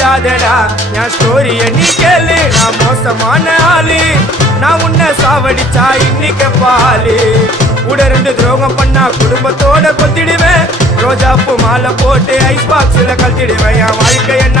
விடாதடா என் ஸ்டோரிய நீ கேளு நான் மோசமான ஆளு நான் உன்னை சாவடிச்சா இன்னைக்கு பாலு கூட 2 துரோகம் பண்ணா குடும்பத்தோட கொத்திடுவேன் ரோஜாப்பு மாலை போட்டு ஐஸ் பாக்ஸ்ல கழட்டிடுவேன் என் வாழ்க்கை என்ன